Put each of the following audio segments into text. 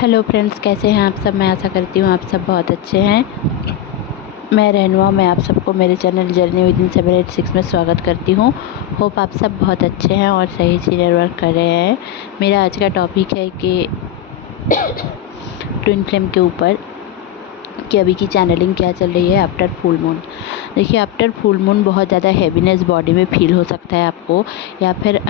Hello friends, कैसे हैं आप सब। मैं आशा करती हूँ आप सब बहुत अच्छे हैं। मैं रेनुआ, मैं आप सबको मेरे चैनल जर्नी विद इन 786 में स्वागत करती हूँ। होप आप सब बहुत अच्छे हैं और सही सीनियर वर्क कर रहे हैं। मेरा आज का टॉपिक है कि ट्विन फ्लेम के ऊपर कि अभी की चैनलिंग क्या चल रही है आफ्टर फुल मून। देखिए, आफ्टर फुल मून बहुत ज़्यादा हैवीनेस बॉडी में फील हो सकता है आपको, या फिर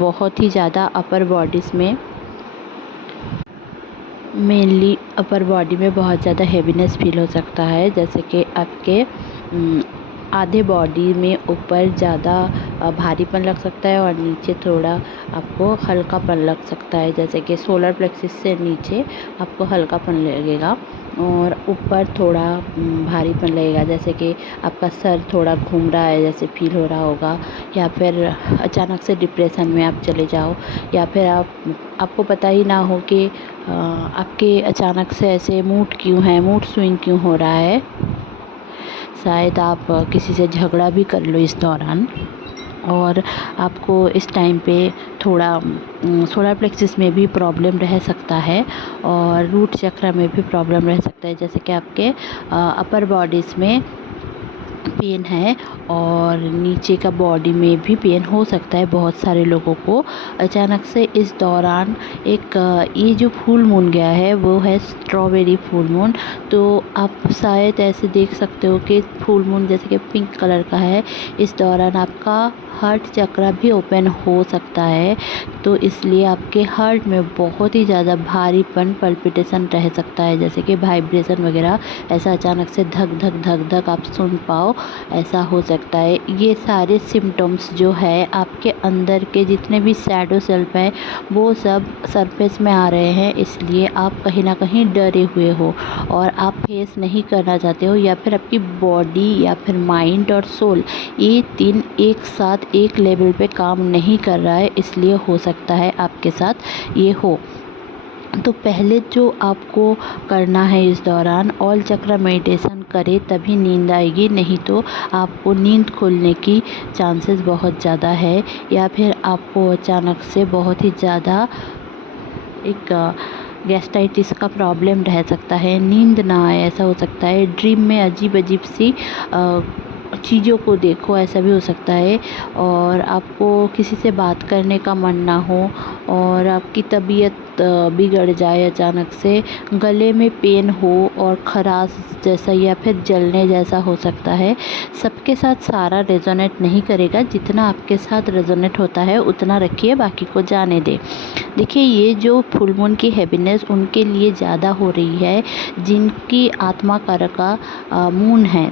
बहुत ही ज़्यादा अपर बॉडीज़ में, मेनली अपर बॉडी में बहुत ज़्यादा हैवीनेस फील हो सकता है। जैसे कि आपके आधे बॉडी में ऊपर ज़्यादा भारीपन लग सकता है और नीचे थोड़ा आपको हल्कापन लग सकता है। जैसे कि सोलर प्लेक्सिस से नीचे आपको हल्कापन लगेगा और ऊपर थोड़ा भारीपन लगेगा। जैसे कि आपका सर थोड़ा घूम रहा है जैसे फील हो रहा होगा, या फिर अचानक से डिप्रेशन में आप चले जाओ, या फिर आपको पता ही ना हो कि आपके अचानक से ऐसे मूड स्विंग क्यों हो रहा है। शायद आप किसी से झगड़ा भी कर लो इस दौरान, और आपको इस टाइम पे थोड़ा सोलर प्लेक्सिस में भी प्रॉब्लम रह सकता है और रूट चक्र में भी प्रॉब्लम रह सकता है। जैसे कि आपके अपर बॉडीज़ में पेन है और नीचे का बॉडी में भी पेन हो सकता है बहुत सारे लोगों को अचानक से इस दौरान। एक ये जो फुल मून गया है वो है स्ट्रॉबेरी फुल मून। तो आप शायद ऐसे देख सकते हो कि फुल मून जैसे कि पिंक कलर का है, इस दौरान आपका हार्ट चक्र भी ओपन हो सकता है। तो इसलिए आपके हार्ट में बहुत ही ज़्यादा भारीपन, पल्पिटेशन रह सकता है। जैसे कि वाइब्रेशन वगैरह ऐसा अचानक से धक धक धक धक आप सुन पाओ, ऐसा हो सकता है। ये सारे सिम्टम्स जो है आपके अंदर के जितने भी शैडो सेल्फ है वो सब सरफेस में आ रहे हैं। इसलिए आप कहीं ना कहीं डरे हुए हो और आप फेस नहीं करना चाहते हो, या फिर आपकी बॉडी या फिर माइंड और सोल ये तीन एक साथ एक लेवल पे काम नहीं कर रहा है। इसलिए हो सकता है आपके साथ ये हो। तो पहले जो आपको करना है इस दौरान, ऑल चक्र मेडिटेशन करें तभी नींद आएगी, नहीं तो आपको नींद खुलने की चांसेस बहुत ज़्यादा है। या फिर आपको अचानक से बहुत ही ज़्यादा एक गैस्ट्राइटिस का प्रॉब्लम रह सकता है, नींद ना आए ऐसा हो सकता है। ड्रीम में अजीब अजीब सी चीज़ों को देखो, ऐसा भी हो सकता है। और आपको किसी से बात करने का मन ना हो और आपकी तबीयत बिगड़ जाए, अचानक से गले में पेन हो और खराश जैसा या फिर जलने जैसा हो सकता है। सबके साथ सारा रेजोनेट नहीं करेगा, जितना आपके साथ रेजोनेट होता है उतना रखिए, बाकी को जाने दे। देखिए, ये जो फुल मून की हैप्पीनेस उनके लिए ज़्यादा हो रही है जिनकी आत्मा कारका मून है,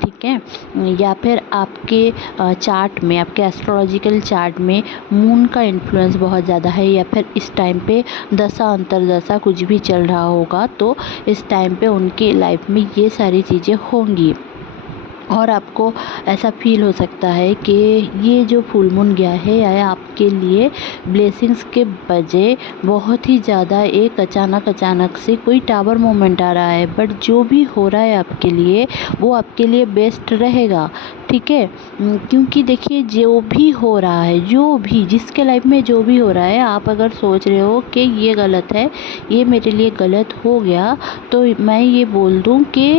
ठीक है। या फिर आपके चार्ट में, आपके एस्ट्रोलॉजिकल चार्ट में मून का इन्फ्लुएंस बहुत ज़्यादा है, या फिर इस टाइम पे दशा अंतरदशा कुछ भी चल रहा होगा तो इस टाइम पे उनकी लाइफ में ये सारी चीज़ें होंगी। और आपको ऐसा फील हो सकता है कि ये जो फुल मून गया है यह आपके लिए ब्लेसिंग्स के बजाय बहुत ही ज़्यादा एक अचानक से कोई टावर मोमेंट आ रहा है। बट जो भी हो रहा है आपके लिए वो आपके लिए बेस्ट रहेगा, ठीक है। क्योंकि देखिए, जो भी हो रहा है, जो भी जिसके लाइफ में जो भी हो रहा है, आप अगर सोच रहे हो कि ये गलत है, ये मेरे लिए गलत हो गया, तो मैं ये बोल दूं कि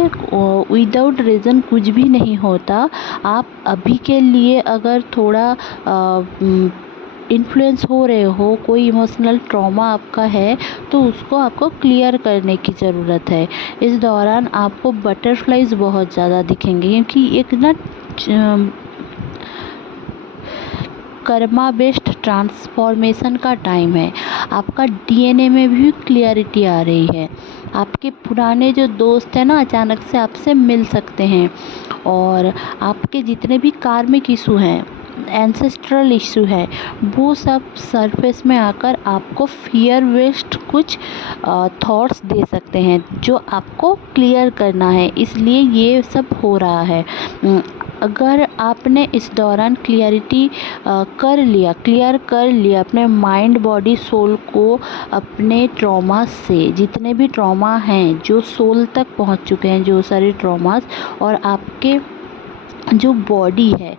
विदाउट रीज़न कुछ भी नहीं होता। आप अभी के लिए अगर थोड़ा इन्फ्लुएंस हो रहे हो, कोई इमोशनल ट्रॉमा आपका है, तो उसको आपको क्लियर करने की ज़रूरत है। इस दौरान आपको बटरफ्लाइज बहुत ज़्यादा दिखेंगे, क्योंकि एक ना कर्मा बेस्ड ट्रांसफॉर्मेशन का टाइम है। आपका डीएनए में भी क्लियरिटी आ रही है। आपके पुराने जो दोस्त हैं ना, अचानक से आपसे मिल सकते हैं, और आपके जितने भी कार्मिक इशू हैं, एंसेस्ट्रल इशू है, वो सब सरफेस में आकर आपको फियर बेस्ड कुछ थॉट्स दे सकते हैं जो आपको क्लियर करना है। इसलिए ये सब हो रहा है। अगर आपने इस दौरान क्लियर कर लिया अपने माइंड, बॉडी, सोल को, अपने ट्रॉमा से, जितने भी ट्रॉमा हैं जो सोल तक पहुंच चुके हैं, जो सारे ट्रॉमास, और आपके जो बॉडी है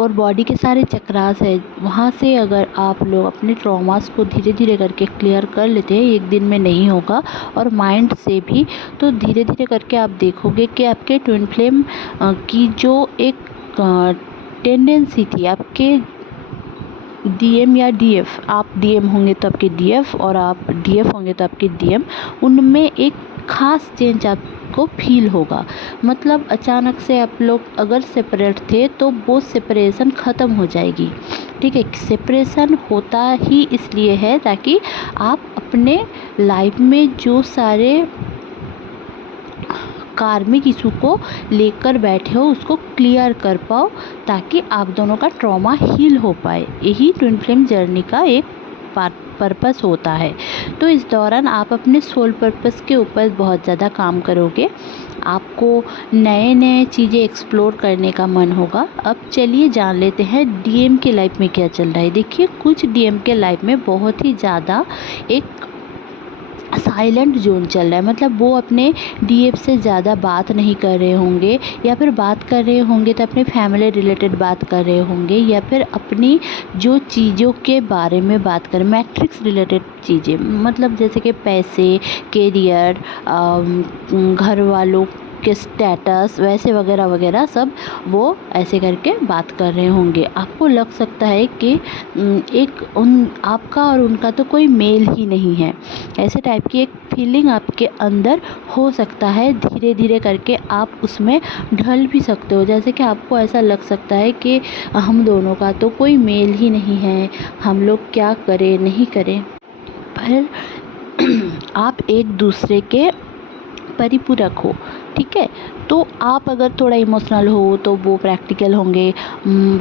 और बॉडी के सारे चक्रास है, वहाँ से अगर आप लोग अपने ट्रॉमास को धीरे धीरे करके क्लियर कर लेते हैं, एक दिन में नहीं होगा, और माइंड से भी, तो धीरे धीरे करके आप देखोगे कि आपके ट्विन फ्लेम की जो एक टेंडेंसी थी, आपके डीएम या डीएफ, आप डीएम होंगे तो आपके डीएफ और आप डीएफ होंगे तो आपके डीएम, उनमें एक ख़ास चेंज आपको फील होगा। मतलब अचानक से आप लोग अगर सेपरेट थे तो वो सेपरेशन ख़त्म हो जाएगी। ठीक है, सेपरेशन होता ही इसलिए है ताकि आप अपने लाइफ में जो सारे कार्मिक इशू को लेकर बैठे हो उसको क्लियर कर पाओ, ताकि आप दोनों का ट्रॉमा हील हो पाए। यही ट्विन फ्लेम जर्नी का एक पर्पस होता है। तो इस दौरान आप अपने सोल पर्पस के ऊपर बहुत ज़्यादा काम करोगे, आपको नए नए चीज़ें एक्सप्लोर करने का मन होगा। अब चलिए जान लेते हैं डीएम के लाइफ में क्या चल रहा है। देखिए, कुछ डीएम के लाइफ में बहुत ही ज़्यादा एक साइलेंट जोन चल रहा है। मतलब वो अपने डीएफ से ज़्यादा बात नहीं कर रहे होंगे, या फिर बात कर रहे होंगे तो अपने फैमिली रिलेटेड बात कर रहे होंगे, या फिर अपनी जो चीज़ों के बारे में बात करें, मैट्रिक्स रिलेटेड चीज़ें, मतलब जैसे कि पैसे, करियर, घर वालों के स्टेटस, वैसे वगैरह वगैरह सब वो ऐसे करके बात कर रहे होंगे। आपको लग सकता है कि एक आपका और उनका तो कोई मेल ही नहीं है, ऐसे टाइप की एक फीलिंग आपके अंदर हो सकता है। धीरे धीरे करके आप उसमें ढल भी सकते हो, जैसे कि आपको ऐसा लग सकता है कि हम दोनों का तो कोई मेल ही नहीं है, हम लोग क्या करें नहीं करें। पर आप एक दूसरे के परिपूरक हो। ठीक है, तो आप अगर थोड़ा इमोशनल हो तो वो प्रैक्टिकल होंगे,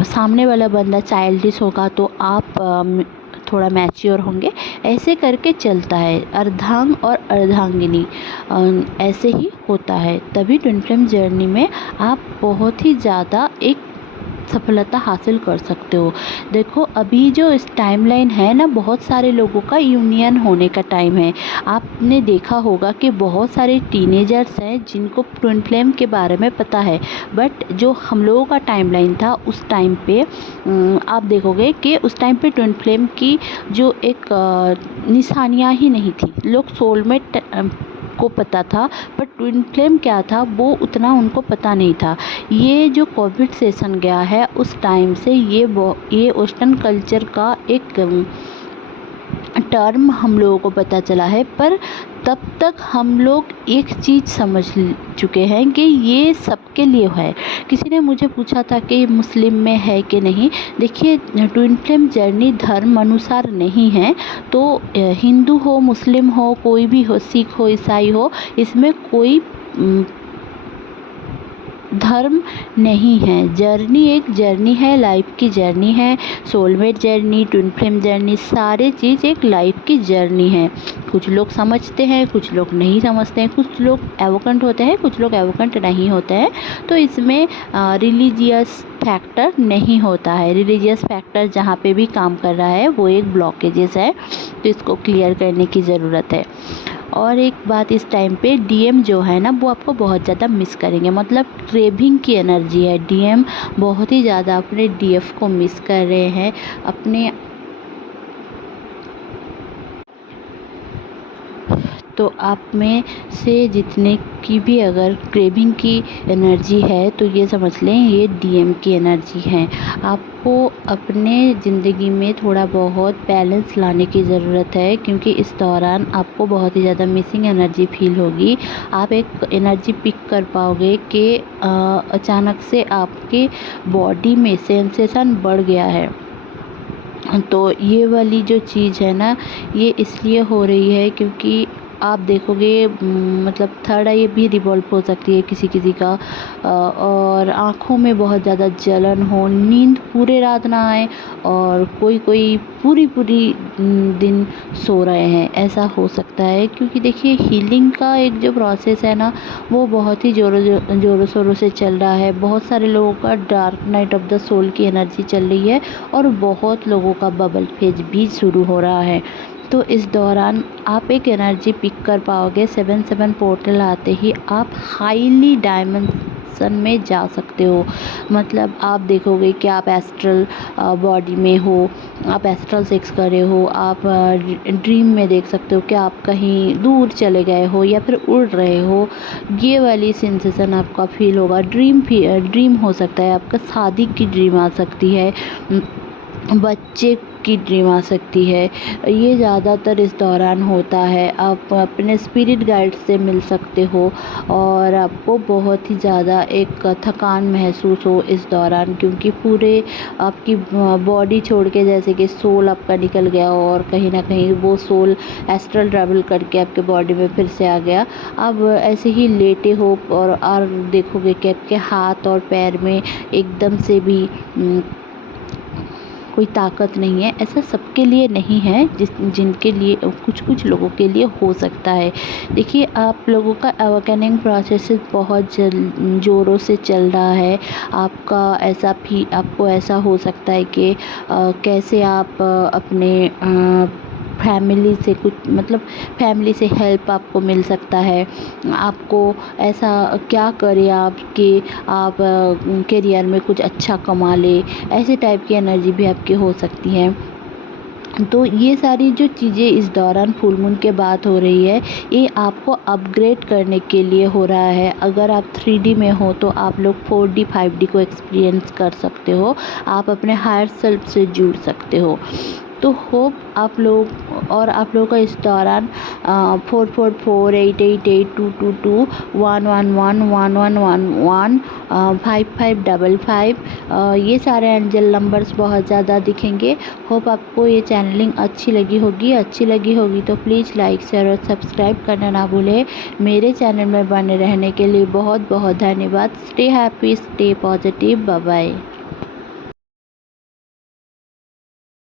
सामने वाला बंदा चाइल्डिश होगा तो आप थोड़ा मैच्योर होंगे। ऐसे करके चलता है, अर्धांग और अर्धांगिनी ऐसे ही होता है। तभी ट्विन फ्लेम जर्नी में आप बहुत ही ज़्यादा एक सफलता हासिल कर सकते हो। देखो, अभी जो इस टाइमलाइन है ना, बहुत सारे लोगों का यूनियन होने का टाइम है। आपने देखा होगा कि बहुत सारे टीनेजर्स हैं जिनको ट्विन फ्लेम के बारे में पता है, बट जो हम लोगों का टाइमलाइन था उस टाइम पे आप देखोगे कि उस टाइम पे ट्विन फ्लेम की जो एक निशानियाँ ही नहीं थी। लोग सोलमेट को पता था, पर ट्विन फ्लेम क्या था वो उतना उनको पता नहीं था। ये जो कोविड सेशन गया है उस टाइम से ये वेस्टर्न कल्चर का एक टर्म हम लोगों को पता चला है, पर तब तक हम लोग एक चीज़ समझ चुके हैं कि ये सबके लिए है। किसी ने मुझे पूछा था कि मुस्लिम में है कि नहीं। देखिए, ट्विन फ्लेम जर्नी धर्म अनुसार नहीं है, तो हिंदू हो, मुस्लिम हो, कोई भी हो, सिख हो, ईसाई हो, इसमें कोई धर्म नहीं है। जर्नी एक जर्नी है, लाइफ की जर्नी है। Soulmate journey, twin flame journey, सारे चीज़ एक लाइफ की जर्नी है। कुछ लोग समझते हैं, कुछ लोग नहीं समझते हैं, कुछ लोग एवोकेंट होते हैं, कुछ लोग एवोकेंट नहीं होते हैं। तो इसमें रिलीजियस फैक्टर नहीं होता है। रिलीजियस फैक्टर जहाँ पे भी काम कर रहा है वो एक ब्लॉकेजेस है, तो इसको क्लियर करने की ज़रूरत है। और एक बात, इस टाइम पे डीएम जो है ना वो आपको बहुत ज़्यादा मिस करेंगे। मतलब क्रेविंग की एनर्जी है, डीएम बहुत ही ज़्यादा अपने डीएफ को मिस कर रहे हैं। अपने तो आप में से जितने की भी अगर क्रेविंग की एनर्जी है तो ये समझ लें ये डीएम की एनर्जी है। आपको अपने ज़िंदगी में थोड़ा बहुत बैलेंस लाने की ज़रूरत है, क्योंकि इस दौरान आपको बहुत ही ज़्यादा मिसिंग एनर्जी फील होगी। आप एक एनर्जी पिक कर पाओगे कि अचानक से आपके बॉडी में सेंसेशन बढ़ गया है। तो ये वाली जो चीज़ है ना, ये इसलिए हो रही है क्योंकि आप देखोगे मतलब थर्ड आई भी रिवॉल्व हो सकती है किसी किसी का, और आँखों में बहुत ज़्यादा जलन हो, नींद पूरे रात ना आए, और कोई कोई पूरी दिन सो रहे हैं, ऐसा हो सकता है। क्योंकि देखिए, हीलिंग का एक जो प्रोसेस है ना वो बहुत ही ज़ोरों शोरों से चल रहा है। बहुत सारे लोगों का dark night of the soul की एनर्जी चल रही है, और बहुत लोगों का बबल फेज भी शुरू हो रहा है। तो इस दौरान आप एक एनर्जी पिक कर पाओगे। 7-7 पोर्टल आते ही आप हाईली डायमेंशन में जा सकते हो। मतलब आप देखोगे कि आप एस्ट्रल बॉडी में हो, आप एस्ट्रल सेक्स कर रहे हो, आप ड्रीम में देख सकते हो कि आप कहीं दूर चले गए हो या फिर उड़ रहे हो। ये वाली सेंसेशन आपका फील होगा। ड्रीम हो सकता है आपका, शादी की ड्रीम आ सकती है, बच्चे की ड्रीम आ सकती है। ये ज़्यादातर इस दौरान होता है। आप अपने स्पिरिट गाइड से मिल सकते हो और आपको बहुत ही ज़्यादा एक थकान महसूस हो इस दौरान, क्योंकि पूरे आपकी बॉडी छोड़ के जैसे कि सोल आपका निकल गया हो और कहीं ना कहीं वो सोल एस्ट्रल ट्रैवल करके आपके बॉडी में फिर से आ गया। अब ऐसे ही लेटे हो और देखोगे कि आपके हाथ और पैर में एकदम से भी कोई ताकत नहीं है। ऐसा सबके लिए नहीं है, जिनके लिए कुछ लोगों के लिए हो सकता है। देखिए, आप लोगों का अवेकनिंग प्रोसेस बहुत ज़ोरों से चल रहा है। आपको ऐसा हो सकता है कि कैसे आप अपने फैमिली से फैमिली से हेल्प आपको मिल सकता है। आपको ऐसा क्या करें आप कि आप करियर में कुछ अच्छा कमा ले, ऐसे टाइप की एनर्जी भी आपकी हो सकती है। तो ये सारी जो चीज़ें इस दौरान फुल मून के बाद हो रही है, ये आपको अपग्रेड करने के लिए हो रहा है। अगर आप 3D में हो तो आप लोग 4D 5D को एक्सपीरियंस कर सकते हो, आप अपने हायर सेल्फ से जुड़ सकते हो। तो होप आप लोगों का इस दौरान 4448882221111111 5555 ये सारे एंजल नंबर्स बहुत ज़्यादा दिखेंगे। होप आपको ये चैनलिंग अच्छी लगी होगी तो प्लीज़ लाइक शेयर और सब्सक्राइब करना ना भूलें। मेरे चैनल में बने रहने के लिए बहुत बहुत धन्यवाद। Stay happy, stay positive, bye bye.